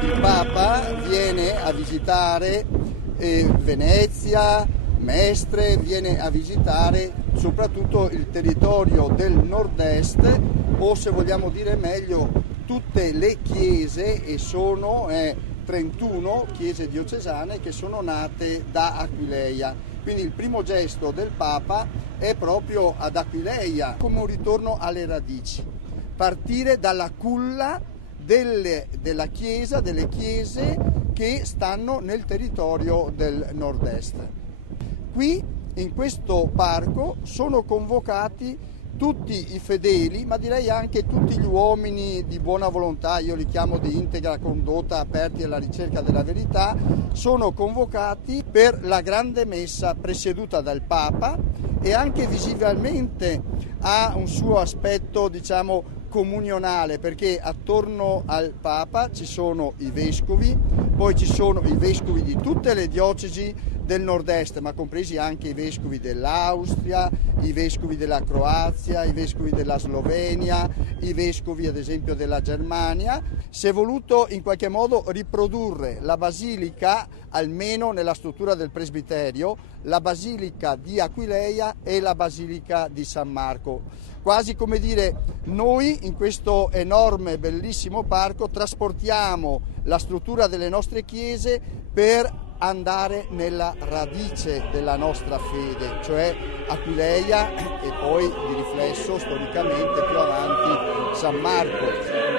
Il Papa viene a visitare Venezia, Mestre, viene a visitare soprattutto il territorio del nord-est, o se vogliamo dire meglio tutte le chiese, e sono 31 chiese diocesane che sono nate da Aquileia. Quindi il primo gesto del Papa è proprio ad Aquileia, come un ritorno alle radici, partire dalla culla della Chiesa, delle chiese che stanno nel territorio del nord-est. Qui, in questo parco, sono convocati tutti i fedeli, ma direi anche tutti gli uomini di buona volontà, io li chiamo di integra condotta, aperti alla ricerca della verità, sono convocati per la grande messa presieduta dal Papa, e anche visibilmente ha un suo aspetto, diciamo, comunionale, perché attorno al Papa ci sono i vescovi, poi ci sono i vescovi di tutte le diocesi del nord-est, ma compresi anche i vescovi dell'Austria, i vescovi della Croazia, i vescovi della Slovenia, i vescovi ad esempio della Germania. Si è voluto in qualche modo riprodurre la basilica, almeno nella struttura del presbiterio, la basilica di Aquileia e la basilica di San Marco. Quasi come dire, noi in questo enorme, bellissimo parco trasportiamo la struttura delle nostre chiese per andare nella radice della nostra fede, cioè Aquileia, e poi di riflesso storicamente più avanti San Marco.